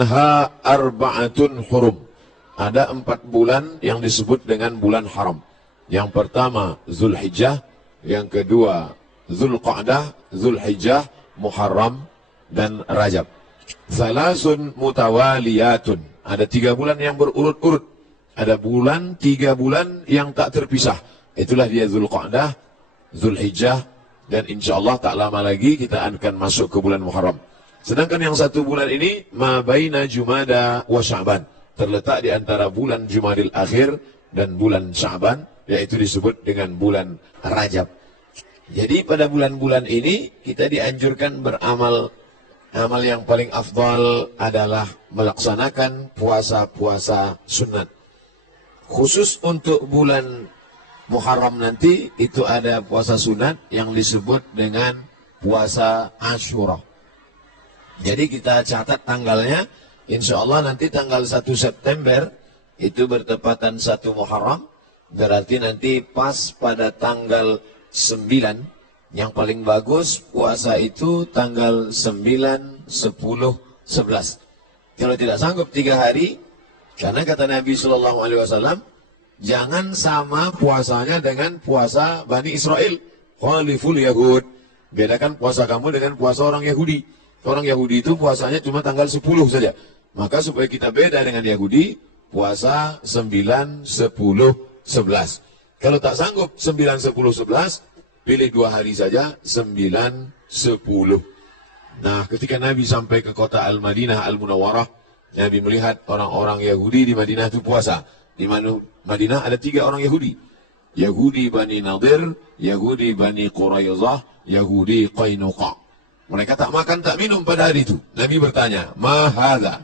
Ha arba'atun hurum. Ada 4 bulan yang disebut dengan bulan haram. Yang pertama Zulhijjah, yang kedua Zulqa'dah, Zulhijjah, Muharram, dan Rajab. Salasun mutawaliyatun. Ada 3 bulan yang berurut-urut. Ada 3 bulan yang tak terpisah. Itulah dia Zulqa'dah, Zulhijjah, dan insya Allah tak lama lagi kita akan masuk ke bulan Muharram. Sedangkan yang 1 bulan ini ma baina Jumada wa Sya'ban, terletak di antara bulan Jumadil Akhir dan bulan Sya'ban, yaitu disebut dengan bulan Rajab. Jadi pada bulan-bulan ini kita dianjurkan beramal. Amal yang paling afdal adalah melaksanakan puasa-puasa sunat. Khusus untuk bulan Muharram nanti itu ada puasa sunat yang disebut dengan puasa Asyura. Jadi kita catat tanggalnya, insya Allah nanti tanggal 1 September itu bertepatan 1 Muharram, berarti nanti pas pada tanggal 9, yang paling bagus puasa itu tanggal 9, 10, 11. Kalau tidak sanggup 3 hari, karena kata Nabi SAW, jangan sama puasanya dengan puasa Bani Israel. Khaliful Yahud. Bedakan puasa kamu dengan puasa orang Yahudi. Orang Yahudi itu puasanya cuma tanggal 10 saja. Maka supaya kita beda dengan Yahudi, puasa 9, 10, 11. Kalau tak sanggup 9, 10, 11, pilih 2 hari saja, 9, 10. Nah, ketika Nabi sampai ke kota Al-Madinah Al-Munawwarah, Nabi melihat orang-orang Yahudi di Madinah itu puasa. Di Madinah ada 3 orang Yahudi. Yahudi Bani Nadir, Yahudi Bani Quraizah, Yahudi Qainuqa. Mereka tak makan, tak minum pada hari itu. Nabi bertanya, ma hadza?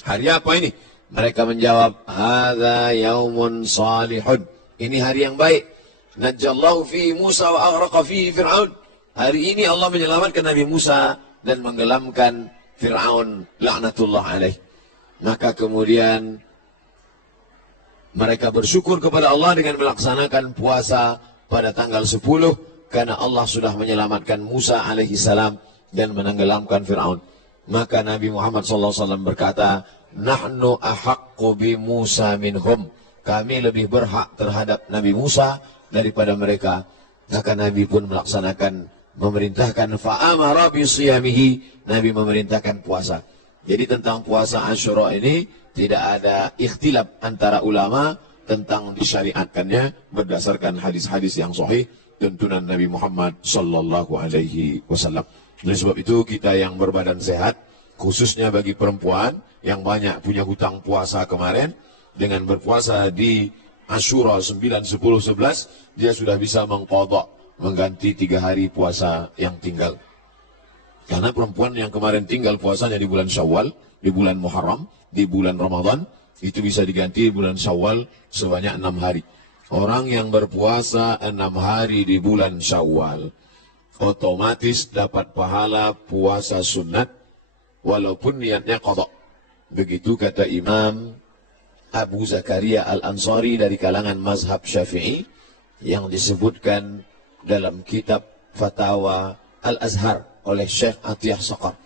Hari apa ini? Mereka menjawab, hadza yaumun salihun. Ini hari yang baik. Najjallahu fi Musa wa aghraqa fi Fir'aun. Hari ini Allah menyelamatkan Nabi Musa dan menggelamkan Fir'aun laknatullah alaih. Maka kemudian mereka bersyukur kepada Allah dengan melaksanakan puasa pada tanggal 10, karena Allah sudah menyelamatkan Musa alaihi salam dan menenggelamkan Fir'aun. Maka Nabi Muhammad SAW berkata, nahnu ahaqqu bi Musa minhum. Kami lebih berhak terhadap Nabi Musa daripada mereka. Maka Nabi pun memerintahkan fa'amara bi siyamihi. Nabi memerintahkan puasa. Jadi tentang puasa Asyura ini tidak ada ikhtilaf antara ulama tentang disyariatkannya berdasarkan hadis-hadis yang sahih tuntunan Nabi Muhammad sallallahu alaihi wasallam. Oleh sebab itu kita yang berbadan sehat, khususnya bagi perempuan yang banyak punya hutang puasa kemarin, dengan berpuasa di Asyura 9, 10, 11, dia sudah bisa mengqadha, mengganti 3 hari puasa yang tinggal. Karena perempuan yang kemarin tinggal puasanya di bulan Syawal, di bulan Muharram, di bulan Ramadan, itu bisa diganti di bulan Syawal sebanyak 6 hari. Orang yang berpuasa 6 hari di bulan Syawal otomatis dapat pahala puasa sunat walaupun niatnya qadha. Begitu kata Imam Abu Zakaria Al-Ansari dari kalangan mazhab Syafi'i yang disebutkan dalam kitab Fatawa Al-Azhar oleh Syekh Atiyah Saqar.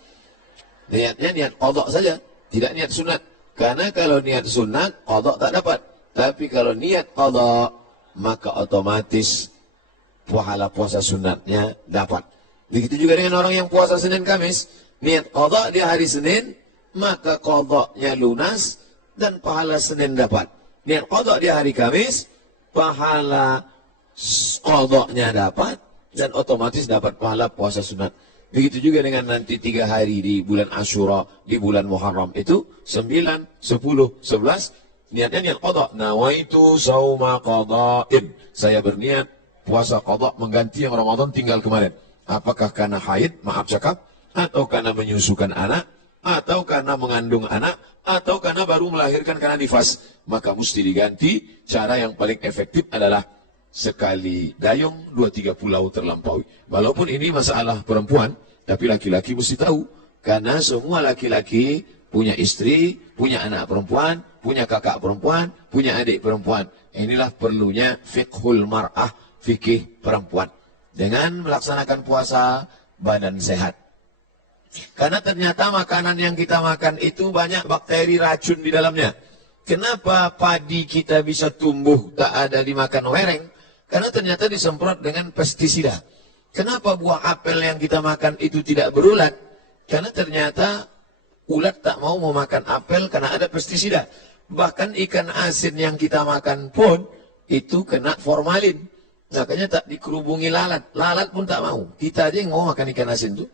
Niatnya niat qadha saja, tidak niat sunat. Karena kalau niat sunat, qadha tak dapat. Tapi kalau niat qadha, maka otomatis pahala puasa sunatnya dapat. Begitu juga dengan orang yang puasa Senin Kamis. Niat qadha di hari Senin, maka qadhanya lunas dan pahala Senin dapat. Niat qadha di hari Kamis, pahala qadhanya dapat dan otomatis dapat pahala puasa sunat. Begitu juga dengan nanti 3 hari di bulan Asyura, di bulan Muharram itu 9, 10, 11. Niatnya niat qadha. Nawaitu sauma qadha'in. Saya berniat puasa qadha mengganti yang Ramadan tinggal kemarin. Apakah karena haid, maaf cakap, atau karena menyusukan anak, atau karena mengandung anak, atau karena baru melahirkan karena nifas. Maka mesti diganti. Cara yang paling efektif adalah sekali dayung 2-3 pulau terlampaui. Walaupun ini masalah perempuan, tapi laki-laki mesti tahu. Karena semua laki-laki punya istri, punya anak perempuan, punya kakak perempuan, punya adik perempuan. Inilah perlunya fiqhul mar'ah, fikih perempuan. Dengan melaksanakan puasa, badan sehat. Karena ternyata makanan yang kita makan itu banyak bakteri racun di dalamnya. Kenapa padi kita bisa tumbuh tak ada dimakan wereng? Karena ternyata disemprot dengan pestisida. Kenapa buah apel yang kita makan itu tidak berulat? Karena ternyata ulat tak mau memakan apel karena ada pestisida. Bahkan ikan asin yang kita makan pun itu kena formalin. Makanya tak dikerubungi lalat. Lalat pun tak mau. Kita aja yang mau makan ikan asin tuh.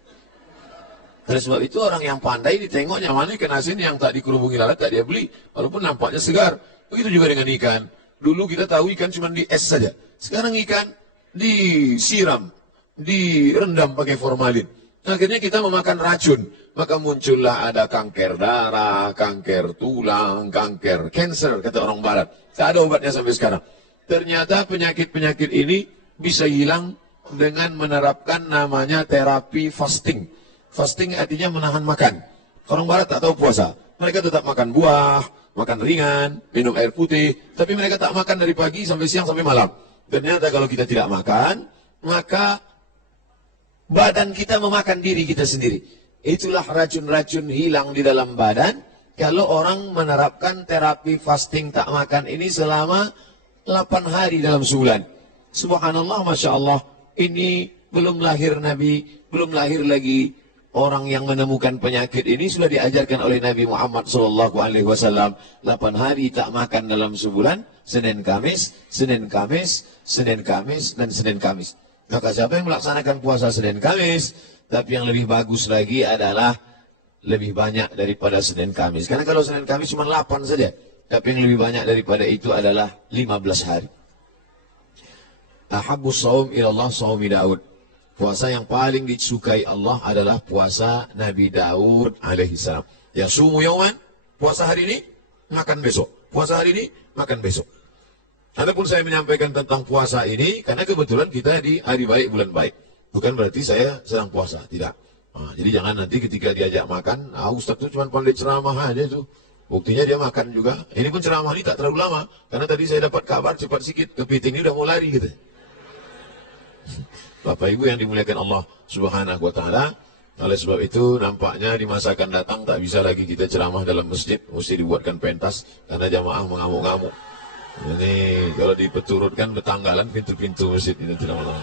Oleh sebab itu orang yang pandai ditengoknya mana ikan asin yang tak dikerubungi lalat tak dia beli. Walaupun nampaknya segar. Begitu juga dengan ikan. Dulu kita tahu ikan cuma di es saja. Sekarang ikan disiram, direndam pakai formalin. Akhirnya kita memakan racun. Maka muncullah ada kanker darah, kanker tulang, kanker cancer, kata orang barat. Tak ada obatnya sampai sekarang. Ternyata penyakit-penyakit ini bisa hilang dengan menerapkan namanya terapi fasting. Fasting artinya menahan makan. Orang barat tak tahu puasa. Mereka tetap makan buah, makan ringan, minum air putih. Tapi mereka tak makan dari pagi sampai siang sampai malam. Ternyata kalau kita tidak makan, maka badan kita memakan diri kita sendiri. Itulah racun-racun hilang di dalam badan. Kalau orang menerapkan terapi fasting tak makan ini selama 8 hari dalam sebulan. Subhanallah, Masya Allah. Ini belum lahir Nabi, belum lahir lagi orang yang menemukan penyakit ini sudah diajarkan oleh Nabi Muhammad SAW. 8 hari tak makan dalam sebulan, Senin Kamis, Senin Kamis, Senin Kamis, dan Senin Kamis. Maka siapa yang melaksanakan puasa Senin Kamis, tapi yang lebih bagus lagi adalah lebih banyak daripada Senin Kamis. Karena kalau Senin Kamis cuma 8 saja, tapi yang lebih banyak daripada itu adalah 15 hari. Ahabbus shaum ilallah shaumi Daud. Puasa yang paling disukai Allah adalah puasa Nabi Daud alaihissalam. Ya sumu yauman, puasa hari ini, makan besok. Puasa hari ini, makan besok. Adapun saya menyampaikan tentang puasa ini, karena kebetulan kita di hari baik, bulan baik. Bukan berarti saya sedang puasa, tidak. Nah, jadi jangan nanti ketika diajak makan, Ustaz itu cuma pandai ceramah aja itu. Buktinya dia makan juga. Ini pun ceramah ini tak terlalu lama. Karena tadi saya dapat kabar cepat sikit, kepiting ini udah mau lari gitu. Bapak Ibu yang dimuliakan Allah Subhanahu wa Ta'ala, oleh sebab itu nampaknya di masa akan datang tak bisa lagi kita ceramah dalam masjid, mesti dibuatkan pentas karena jamaah mengamuk-ngamuk. Ini kalau dipeturutkan betanggalan pintu-pintu masjid ini tidak malam.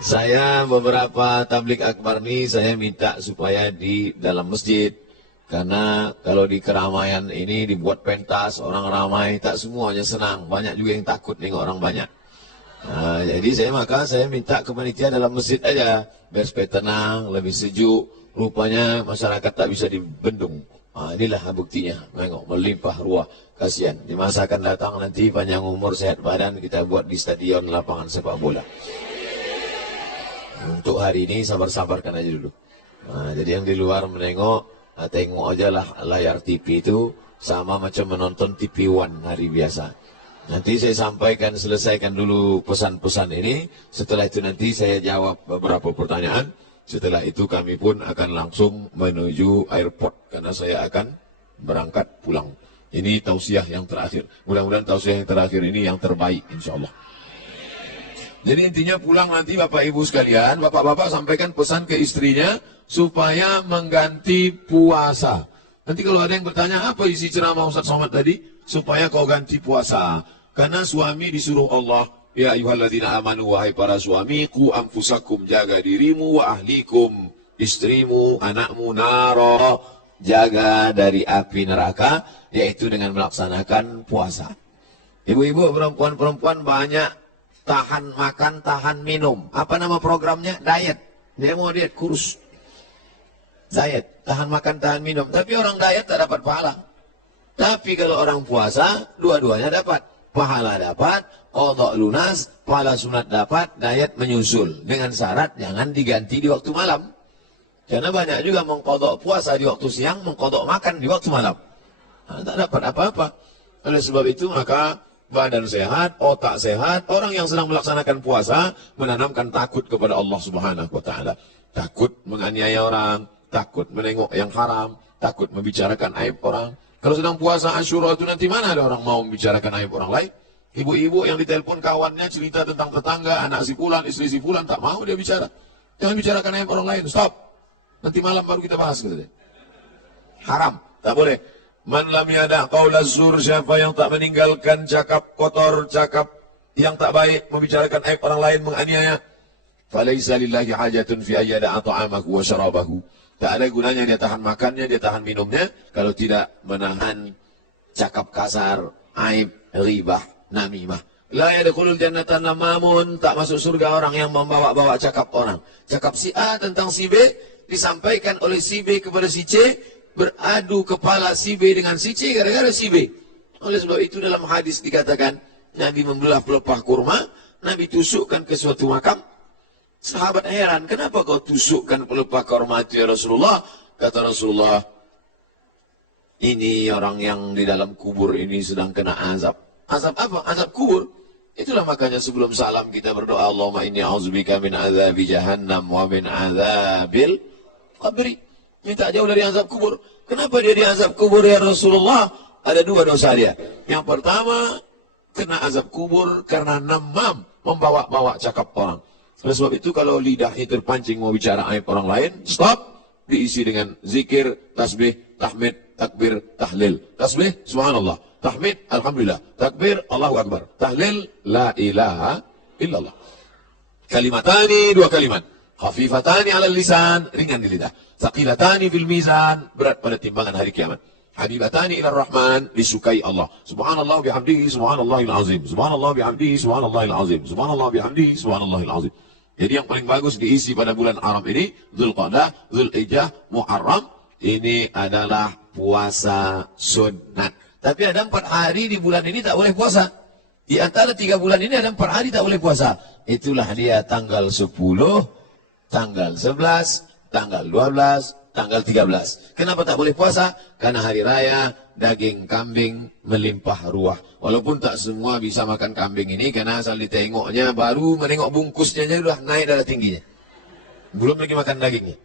Saya beberapa tablik akbar ini saya minta supaya di dalam masjid, karena kalau di keramaian ini dibuat pentas, orang ramai, tak semuanya senang, banyak juga yang takut nengok orang banyak. Nah, jadi saya minta ke panitia dalam masjid aja, biar supaya tenang, lebih sejuk. Rupanya masyarakat tak bisa dibendung. Nah, inilah buktinya, tengok melimpah ruah, kasihan. Di masa akan datang nanti panjang umur, sehat badan, kita buat di stadion lapangan sepak bola. Untuk hari ini sabar-sabarkan aja dulu. Nah, jadi yang di luar menengok, tengok aja lah layar TV itu sama macam menonton TV One hari biasa. Nanti saya sampaikan, selesaikan dulu pesan-pesan ini. Setelah itu nanti saya jawab beberapa pertanyaan. Setelah itu kami pun akan langsung menuju airport. Karena saya akan berangkat pulang. Ini tausiah yang terakhir. Mudah-mudahan tausiah yang terakhir ini yang terbaik, insya Allah. Jadi intinya pulang nanti Bapak Ibu sekalian, Bapak-Bapak sampaikan pesan ke istrinya supaya mengganti puasa. Nanti kalau ada yang bertanya, apa isi ceramah Ustaz Somad tadi? Supaya kau ganti puasa. Karena suami disuruh Allah, ya ayyuhalladzina amanu, wahai para suami, ku anfusakum, jaga dirimu, wa ahlikum, istrimu, anakmu, naro, jaga dari api neraka, yaitu dengan melaksanakan puasa. Ibu-ibu, perempuan-perempuan banyak tahan makan, tahan minum. Apa nama programnya? Diet. Dia mau diet, kurus. Diet, tahan makan, tahan minum. Tapi orang diet tak dapat pahala. Tapi kalau orang puasa, dua-duanya dapat. Pahala dapat, qadha lunas, pahala sunat dapat, diet menyusul. Dengan syarat jangan diganti di waktu malam. Karena banyak juga mengqadha puasa di waktu siang, mengqadha makan di waktu malam. Nah, tak dapat apa-apa. Oleh sebab itu maka badan sehat, otak sehat, orang yang sedang melaksanakan puasa menanamkan takut kepada Allah Subhanahu wa Ta'ala. Takut menganiaya orang, takut menengok yang haram, takut membicarakan aib orang. Kalau sedang puasa Asyura itu nanti mana ada orang mau membicarakan aib orang lain? Ibu-ibu yang ditelepon kawannya cerita tentang tetangga, anak si fulan, istri si fulan, tak mau dia bicara. Jangan bicarakan aib orang lain, stop. Nanti malam baru kita bahas gitu deh. Haram, tak boleh. Man lam yada' qaula zur, siapa yang tak meninggalkan cakap kotor, cakap yang tak baik, membicarakan aib orang lain, menganiaya, falaisa lillahi hajatun fi ayyada'a ta'amahu wa syarabahu. Tak ada gunanya dia tahan makannya, dia tahan minumnya, kalau tidak menahan cakap kasar, aib, ribah, namimah. La yadkhulul jannata namamun, tak masuk surga orang yang membawa-bawa cakap orang. Cakap si A tentang si B, disampaikan oleh si B kepada si C, beradu kepala si B dengan si C gara-gara si B. Oleh sebab itu dalam hadis dikatakan, Nabi membelah pelepah kurma, Nabi tusukkan ke suatu makam. Sahabat heran, kenapa kau tusukkan pelepah kurma itu ya Rasulullah? Kata Rasulullah, ini orang yang di dalam kubur ini sedang kena azab. Azab apa? Azab kubur. Itulah makanya sebelum salam kita berdoa, Allahumma inni a'udzubika min azabi jahannam wa min azabil qabri. Minta jauh dari azab kubur. Kenapa dia di azab kubur ya Rasulullah? Ada dua dosa dia. Yang pertama, kena azab kubur karena namam, membawa-bawa cakap orang. Oleh sebab itu kalau lidahnya terpancing mau bicara aib orang lain, stop, diisi dengan zikir, tasbih, tahmid, takbir, tahlil. Tasbih, subhanallah. Tahmid, alhamdulillah. Takbir, Allahu akbar. Tahlil, la ilaha illallah. Kalimatani, dua kalimat. Khafifatani ala lisan, ringan di lidah. Thaqilatani fil mizan, berat pada timbangan hari kiamat. Habibatani ila rahman, disukai Allah. Subhanallah bihamdihi, subhanallahil azim. Subhanallah bihamdihi, subhanallahil azim. Subhanallah bihamdihi, subhanallahil azim. Jadi yang paling bagus diisi pada bulan Arab ini, Dzulqa'dah, Dzulhijjah, Muharram, ini adalah puasa sunat. Tapi ada 4 hari di bulan ini tak boleh puasa. Di antara 3 bulan ini ada 4 hari tak boleh puasa. Itulah dia tanggal 10, tanggal 11, tanggal 12, tanggal 13. Kenapa tak boleh puasa? Karena hari raya daging kambing melimpah ruah. Walaupun tak semua bisa makan kambing ini, karena asal ditengoknya, baru menengok bungkusnya aja sudah naik darah tingginya. Belum lagi makan dagingnya.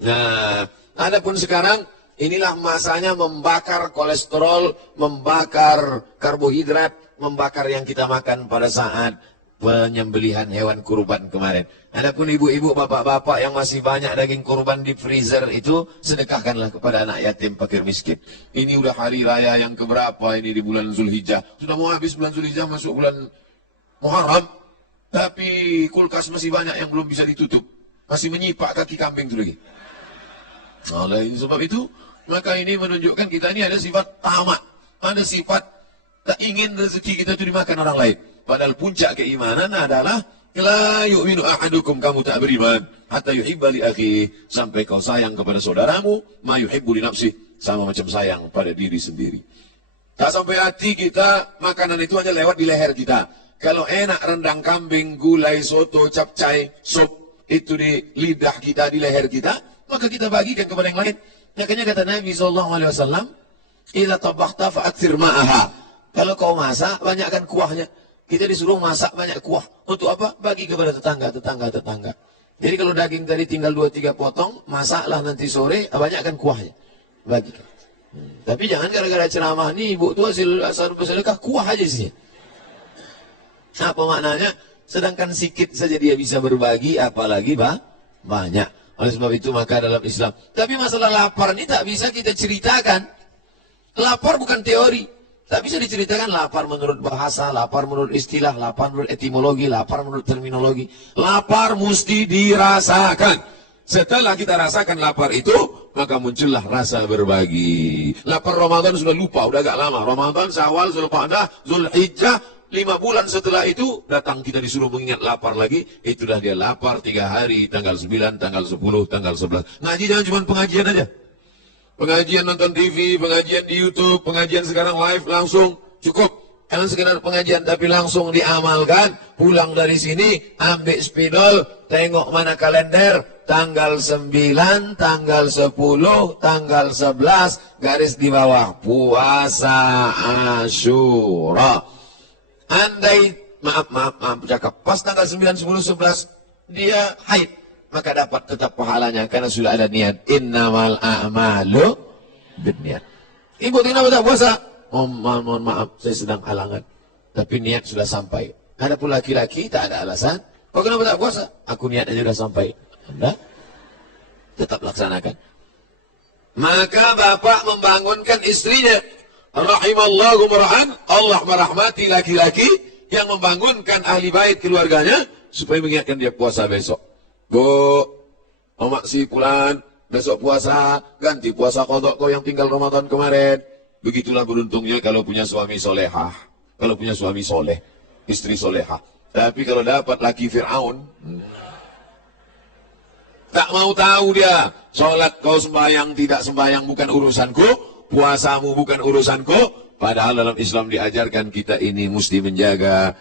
Nah, adapun sekarang, inilah masanya membakar kolesterol, membakar karbohidrat, membakar yang kita makan pada saat penyembelihan hewan kurban kemarin. Adapun ibu-ibu, bapak-bapak yang masih banyak daging kurban di freezer itu, sedekahkanlah kepada anak yatim, fakir miskin. Ini udah hari raya yang keberapa ini di bulan Zulhijjah. Sudah mau habis bulan Zulhijjah, masuk bulan Muharram. Tapi kulkas masih banyak yang belum bisa ditutup. Masih menyipak kaki kambing itu lagi. Oleh sebab itu, maka ini menunjukkan kita ini ada sifat tamak. Ada sifat tak ingin rezeki kita itu dimakan orang lain. Padahal puncak keimanan adalah la yu'minu ahadukum, kamu tak beriman hatta yuhibba li akhihi, sampai kau sayang kepada saudaramu ma yuhibbu li nafsi, sama macam sayang pada diri sendiri. Tak sampai hati kita, makanan itu hanya lewat di leher kita. Kalau enak rendang kambing, gulai, soto, capcay, sop itu di lidah kita, di leher kita, maka kita bagikan kepada yang lain. Makanya kata Nabi SAW, idza tabakhta fa'akthir ma'aha. Kalau kau masak, banyakkan kuahnya. Kita disuruh masak banyak kuah. Untuk apa? Bagi kepada tetangga. Jadi kalau daging tadi tinggal 2-3 potong, masaklah nanti sore, banyakkan kuahnya. Bagikan. Tapi jangan gara-gara ceramah nih, ibu tu hasil sedekah kuah aja sih. Apa maknanya? Sedangkan sikit saja dia bisa berbagi, apalagi banyak. Oleh sebab itu maka dalam Islam. Tapi masalah lapar ini tak bisa kita ceritakan. Lapar bukan teori. Tak bisa diceritakan lapar menurut bahasa, lapar menurut istilah, lapar menurut etimologi, lapar menurut terminologi. Lapar mesti dirasakan. Setelah kita rasakan lapar itu, maka muncullah rasa berbagi. Lapar Ramadan sudah lupa, udah agak lama. Ramadan, Syawal, Dzulqa'dah, Dzulhijjah, 5 bulan setelah itu, datang kita disuruh mengingat lapar lagi. Itulah dia lapar 3 hari, tanggal 9, tanggal 10, tanggal 11. Ngaji jangan cuma pengajian aja. Pengajian nonton TV, pengajian di YouTube, pengajian sekarang live langsung cukup. Jangan sekedar pengajian tapi langsung diamalkan. Pulang dari sini, ambil spidol, tengok mana kalender, tanggal 9, tanggal 10, tanggal 11, garis di bawah, puasa Asyura. Andai, maaf, cakap, pas tanggal 9, 10, 11, dia haid, maka dapat tetap pahalanya karena sudah ada niat. Innamal a'malu binniat. Ibu kenapa tak puasa? Mohon maaf, saya sedang halangan. Tapi niat sudah sampai. Adapun laki-laki tak ada alasan. Kau kenapa tak puasa? Aku niat aja sudah sampai. Anda? tetap laksanakan. Maka bapak membangunkan istrinya. Rahimallahu mar'an, Allah merahmati laki-laki yang membangunkan ahli bait keluarganya supaya mengingatkan dia puasa besok. Bu, omak si pulan, besok puasa, ganti puasa kodok kau yang tinggal Ramadan kemarin. Begitulah beruntungnya kalau punya suami solehah, kalau punya suami soleh, istri solehah. Tapi kalau dapat laki Fir'aun, tak mau tahu dia, sholat kau sembahyang tidak sembahyang bukan urusanku, puasamu bukan urusanku. Padahal dalam Islam diajarkan kita ini mesti menjaga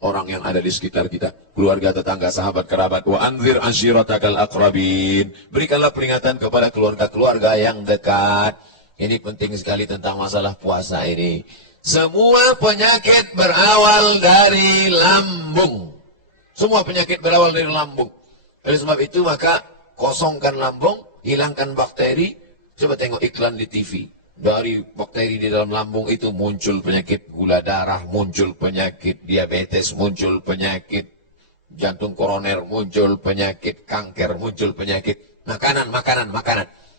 orang yang ada di sekitar kita, keluarga, tetangga, sahabat, kerabat. Wa anzir ashiratakal aqrabin. Berikanlah peringatan kepada keluarga-keluarga yang dekat. Ini penting sekali tentang masalah puasa ini. Semua penyakit berawal dari lambung. Semua penyakit berawal dari lambung. Oleh sebab itu maka kosongkan lambung, hilangkan bakteri. Coba tengok iklan di TV. Dari bakteri di dalam lambung itu muncul penyakit gula darah, muncul penyakit diabetes, muncul penyakit jantung koroner, muncul penyakit kanker, muncul penyakit makanan.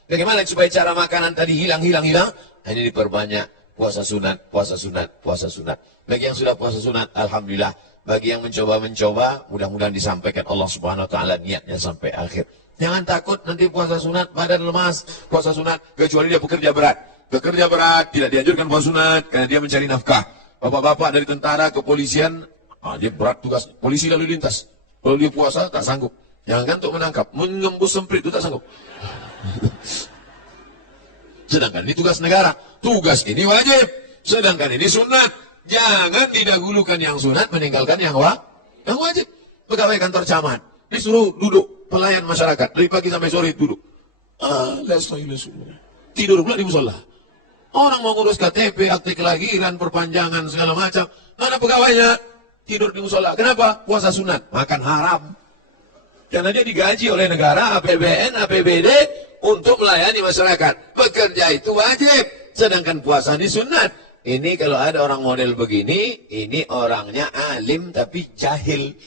Bagaimana supaya cara makanan tadi hilang? Ini diperbanyak puasa sunat. Bagi yang sudah puasa sunat, alhamdulillah. Bagi yang mencoba, mudah-mudahan disampaikan Allah Subhanahu Wa Taala niatnya sampai akhir. Jangan takut nanti puasa sunat badan lemas, puasa sunat kecuali dia bekerja berat. Bekerja berat tidak dianjurkan puasa sunat karena dia mencari nafkah. Bapak-bapak dari tentara, kepolisian, dia berat tugas. Polisi lalu lintas. Kalau dia puasa tak sanggup. Jangan untuk menangkap, mengembus semprit itu tak sanggup. Sedangkan ini tugas negara. Tugas ini wajib. Sedangkan ini sunat. Jangan didahulukan yang sunat, meninggalkan yang wajib. Pegawai kantor camat disuruh duduk, pelayan masyarakat dari pagi sampai sore duduk. Tidur pula di musola. Orang mau ngurus KTP, akte kelahiran, perpanjangan segala macam. Mana pegawainya? Tidur di musola. Kenapa? Puasa sunat, makan haram. Karena dia digaji oleh negara, APBN, APBD untuk melayani masyarakat. Bekerja itu wajib, sedangkan puasa ini sunat. Ini kalau ada orang model begini, ini orangnya alim tapi jahil.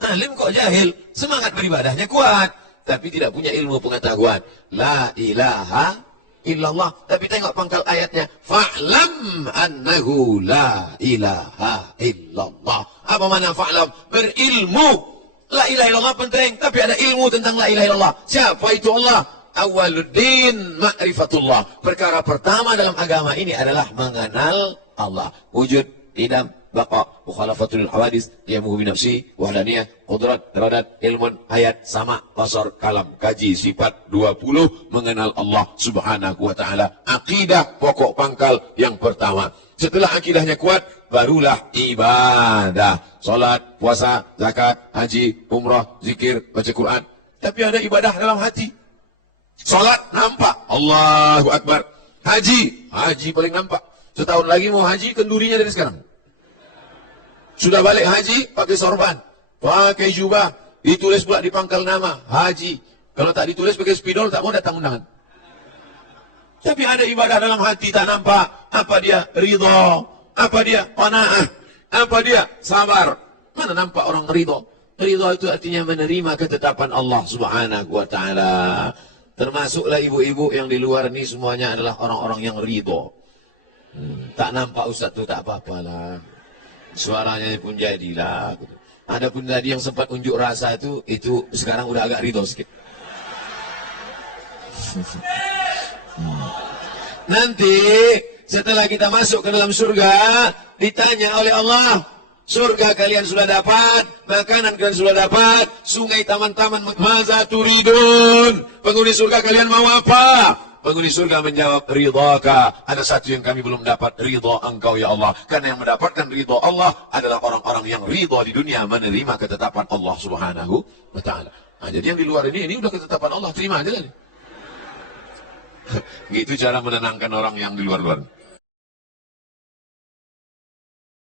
Alim kok jahil, semangat beribadahnya kuat, tapi tidak punya ilmu pengetahuan. La ilaha illallah. Tapi tengok pangkal ayatnya. Fa'lam annahu la ilaha illallah. Apa makna fa'lam? Berilmu. La ilaha illallah penting, tapi ada ilmu tentang la ilaha illallah. Siapa itu Allah? Awaluddin ma'rifatullah. Perkara pertama dalam agama ini adalah mengenal Allah. Wujud, idam, baqa, mukhalafatul hawadis, qiyamuhu binafsi, wahdaniyah, qudrat, iradat, ilmun, ayat, sama, basar, kalam, kaji, sifat 20, mengenal Allah Subhanahu wa taala. Akidah pokok pangkal yang pertama. Setelah akidahnya kuat, barulah ibadah. Salat, puasa, zakat, haji, umrah, zikir, baca Quran. Tapi ada ibadah dalam hati. Salat nampak, Allahu Akbar. Haji paling nampak. Setahun lagi mau haji, kendurinya dari sekarang. Sudah balik haji, pakai sorban, pakai jubah, ditulis pula di pangkal nama, haji. Kalau tak ditulis pakai spidol, tak mau datang undangan. Tapi ada ibadah dalam hati, tak nampak. Apa dia? Ridho. Apa dia? Qanaah. Apa dia? Sabar. Mana nampak orang ridho? Ridho itu artinya menerima ketetapan Allah Subhanahu wa taala. Termasuklah ibu-ibu yang di luar ini semuanya adalah orang-orang yang ridho. Tak nampak Ustaz itu tak apa-apalah. Suaranya pun jadilah. Adapun tadi yang sempat unjuk rasa itu sekarang udah agak ridho sedikit. Nanti setelah kita masuk ke dalam surga, ditanya oleh Allah, surga kalian sudah dapat, makanan kalian sudah dapat, sungai, taman-taman, maza turidun. Penghuni surga kalian mau apa? Penghuni surga menjawab, ridhaka. Ada satu yang kami belum dapat, ridha engkau ya Allah. Karena yang mendapatkan ridha Allah adalah orang-orang yang ridha di dunia, menerima ketetapan Allah Subhanahu wa ta'ala. Nah, jadi yang di luar ini udah ketetapan Allah, terima aja lah. Gitu cara menenangkan orang yang di luar-luar.